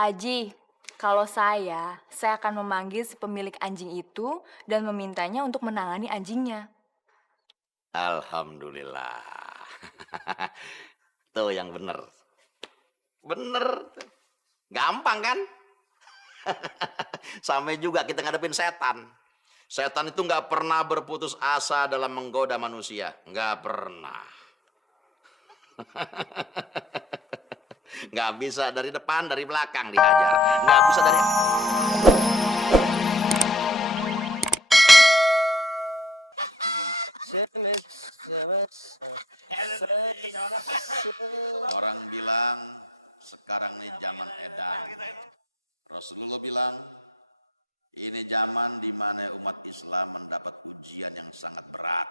Pak Haji, kalau saya akan memanggil si pemilik anjing itu dan memintanya untuk menangani anjingnya. Alhamdulillah. Tuh yang bener. Bener. Gampang kan? Sampai juga kita ngadepin setan. Setan itu nggak pernah berputus asa dalam menggoda manusia. Nggak pernah. Nggak bisa dari depan, dari belakang dihajar. Nggak bisa dari... Orang bilang sekarang nih zaman edan. Rasulullah bilang ini zaman di mana umat Islam mendapat ujian yang sangat berat.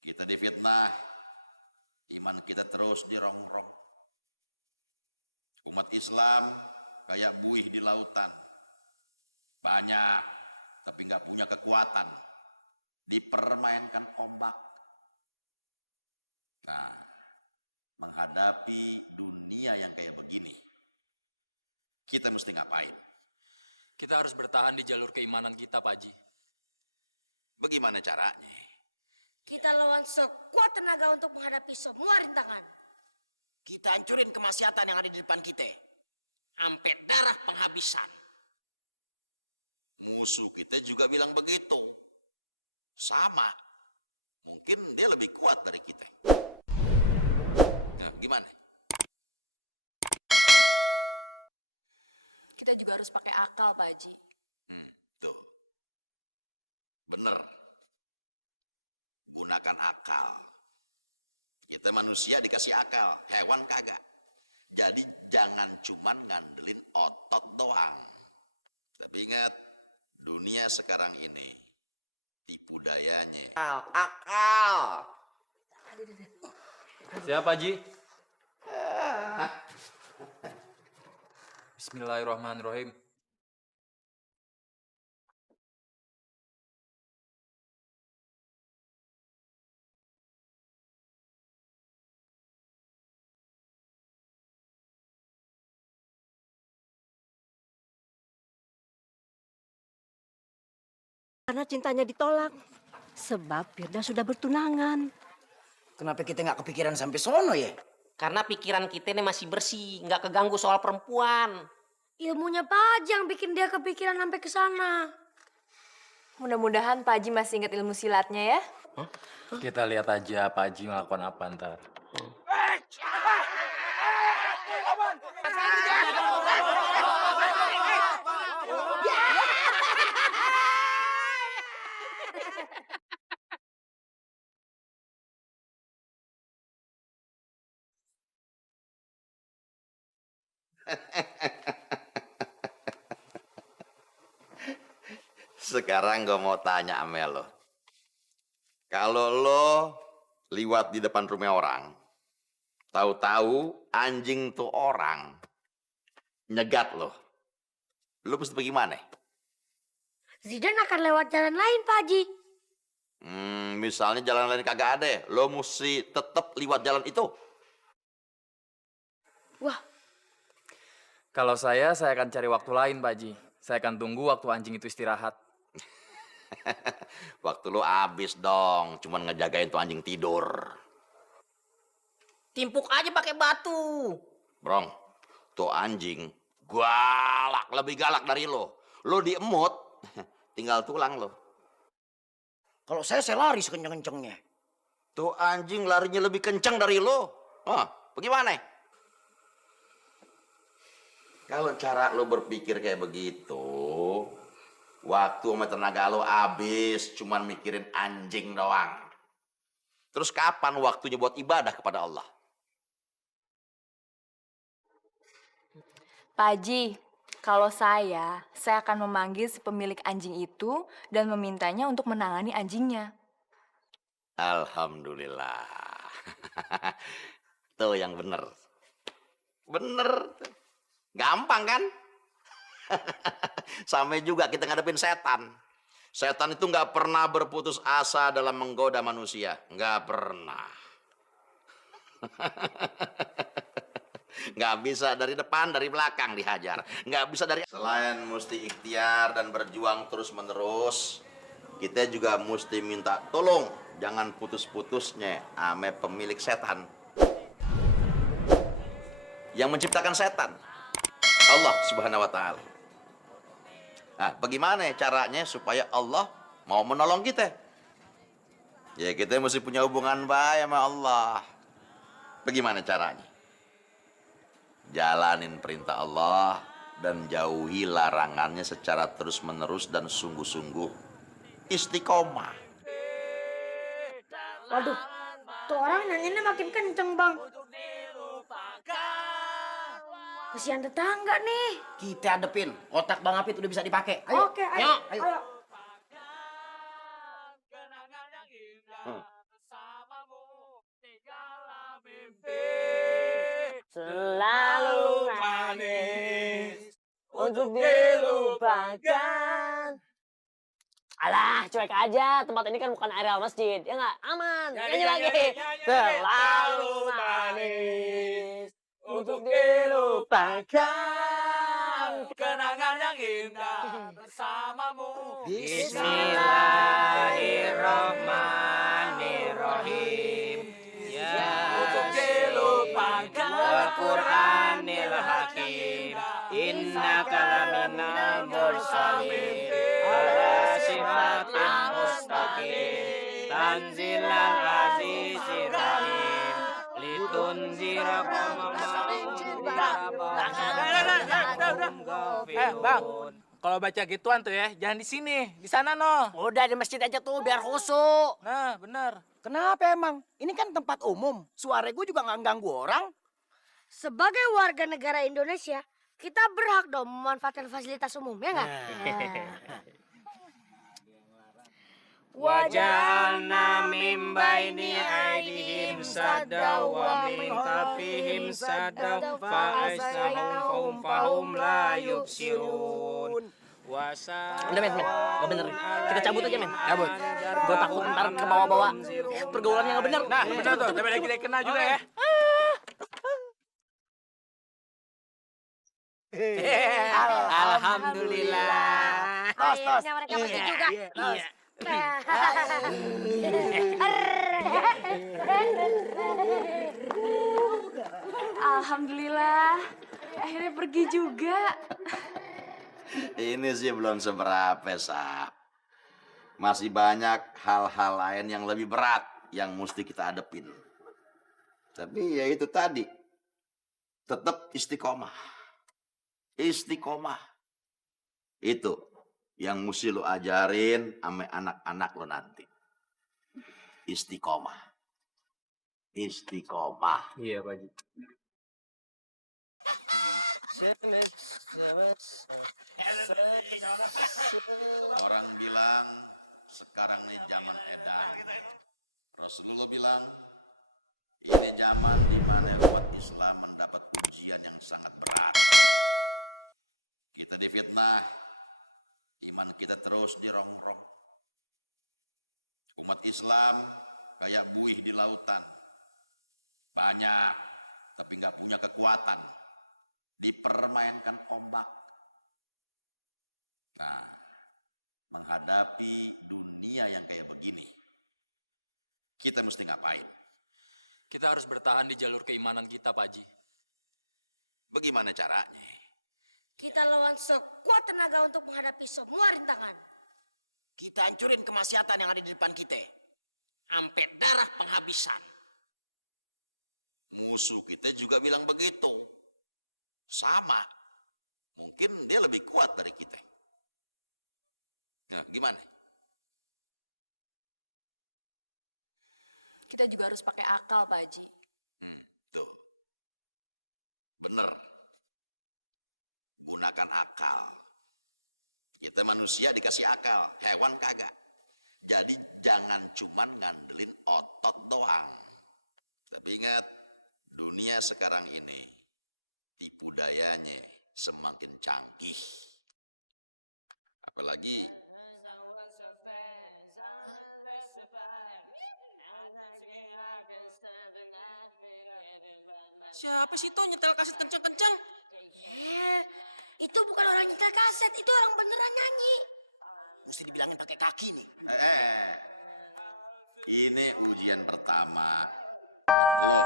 Kita difitnah, iman kita terus dirongrong. Umat Islam kayak buih di lautan. Banyak, tapi nggak punya kekuatan. Dipermainkan ombak. Nah, menghadapi dunia yang kayak begini, kita mesti ngapain? Kita harus bertahan di jalur keimanan kita, Pak Haji. Bagaimana caranya? Kita lawan sekuat tenaga untuk menghadapi semua rintangan. Kita hancurin kemaksiatan yang ada di depan kita. Sampai darah penghabisan. Musuh kita juga bilang begitu. Sama. Mungkin dia lebih kuat dari kita. Nah, gimana? Kita juga harus pakai akal, Pak Haji. Tuh. Bener. Gunakan akal. Kita manusia dikasih akal, hewan kagak. Jadi jangan cuman ngandelin otot doang. Tapi ingat, dunia sekarang ini tipu dayanya. Akal. Siap, Pak Haji. Bismillahirrahmanirrahim. Karena cintanya ditolak. Sebab Firda sudah bertunangan. Kenapa kita nggak kepikiran sampai sono ya? Karena pikiran kita ini masih bersih, nggak keganggu soal perempuan. Ilmunya Pak Haji yang bikin dia kepikiran sampai ke sana. Mudah-mudahan Pak Haji masih ingat ilmu silatnya ya. Kita lihat aja Pak Haji melakukan apa ntar. Sekarang gue mau tanya sama lo. Kalau lo liwat di depan rumah orang, tahu-tahu anjing tuh orang nyegat lo mesti bagaimana? Zidan akan lewat jalan lain Pak Haji. Misalnya jalan lain kagak ada, lo mesti tetap liwat jalan itu. Wah, Kalau saya akan cari waktu lain, Pak Haji. Saya akan tunggu waktu anjing itu istirahat. Waktu lo habis dong, cuman ngejagain tuh anjing tidur. Timpuk aja pakai batu. Brong, tuh anjing galak, lebih galak dari lo. Lo diemut, tinggal tulang lo. Kalau saya lari sekenceng-kencengnya. Tuh anjing larinya lebih kencang dari lo. Bagaimana? Kalau cara lo berpikir kayak begitu, waktu sama tenaga lo habis cuman mikirin anjing doang. Terus kapan waktunya buat ibadah kepada Allah? Pak Haji, kalau saya akan memanggil si pemilik anjing itu dan memintanya untuk menangani anjingnya. Alhamdulillah. Tuh yang bener. Bener. Gampang kan? Sampai juga kita ngadepin setan. Setan itu nggak pernah berputus asa dalam menggoda manusia. Nggak pernah. Nggak bisa dari depan, dari belakang dihajar. Nggak bisa dari... Selain mesti ikhtiar dan berjuang terus-menerus, kita juga mesti minta tolong. Jangan putus-putusnya ame pemilik setan. Yang menciptakan setan. Allah Subhanahu wa Ta'ala. Nah, bagaimana caranya supaya Allah mau menolong kita? Ya, kita mesti punya hubungan baik sama Allah. Bagaimana caranya? Jalanin perintah Allah dan jauhi larangannya secara terus-menerus dan sungguh-sungguh. Istiqomah. Waduh, tuh orang nanyainnya makin kenceng, Bang. Kasihan tetangga nih. Kita hadepin. Otak Bang Apit udah bisa dipakai. Ayo. Oke, ayo. Ayo. Selalu manis untuk dilupakan. Alah, cuek aja. Tempat ini kan bukan areal masjid. Ya nggak? Aman. Nyanyi lagi. Selalu manis untuk dilupakan. Kenangan yang indah bersamamu. Bismillahirrahmanirrahim. Untuk dilupakan. Al-Qur'anil Hakim. Innaka laminal mursalin. Ala siratin mustaqim. Tanzilal azizir rahim. Litunzira Bang, kalau baca gituan tuh ya, jangan di sini, di sana no. Udah di masjid aja tuh biar khusyuk. Nah, bener. Kenapa emang? Ini kan tempat umum. Suara gue juga nggak ganggu orang. Sebagai warga negara Indonesia, kita berhak dong memanfaatkan fasilitas umum, ya nggak? Waja'alna min baini aidihim sadda wa min khalfihim sadda fa'asnahum fahum la yubsirun. Udah men, gak bener. Kita cabut aja men. Cabut. Gue takut ntar ke bawah-bawah. Pergaulannya gak bener. Nah, bener tuh, daripada kita kena juga ya. Alhamdulillah. Akhirnya mereka pergi juga. Iya. Alhamdulillah, akhirnya pergi juga. Ini sih belum seberapa, Sap. Masih banyak hal-hal lain yang lebih berat yang mesti kita hadepin. Tapi ya itu tadi, tetap istiqomah. Istiqomah. Itu yang mesti lo ajarin sama anak-anak lo nanti. Istiqomah. Istiqomah. Iya, Pak Haji. Orang bilang sekarang nih zaman edan. Rasulullah bilang ini zaman di mana umat Islam mendapat ujian yang sangat berat. Kita difitnah, iman kita terus dirongrong. Umat Islam kayak buih di lautan. Banyak, tapi nggak punya kekuatan. Dipermainkan ombak. Nah, menghadapi dunia yang kayak begini, kita mesti ngapain? Kita harus bertahan di jalur keimanan kita, Pak Haji. Bagaimana caranya? Kita lawan sekuat tenaga untuk menghadapi semua rintangan. Kita hancurin kemaksiatan yang ada di depan kita. Sampai darah penghabisan. Musuh kita juga bilang begitu. Sama. Mungkin dia lebih kuat dari kita. Nah, gimana? Kita juga harus pakai akal, Pak Haji. Tuh. Bener. Gunakan akal. Kita manusia dikasih akal, hewan kagak. Jadi jangan cuman ngandelin otot doang. Tapi ingat, dunia sekarang ini tipu dayanya semakin canggih. Apalagi Siapa sih tuh nyetel kaset kenceng-kenceng? Itu bukan orang nyetel kaset, itu orang beneran nyanyi. Mesti dibilangin pakai kaki nih. Ini ujian pertama buat lo.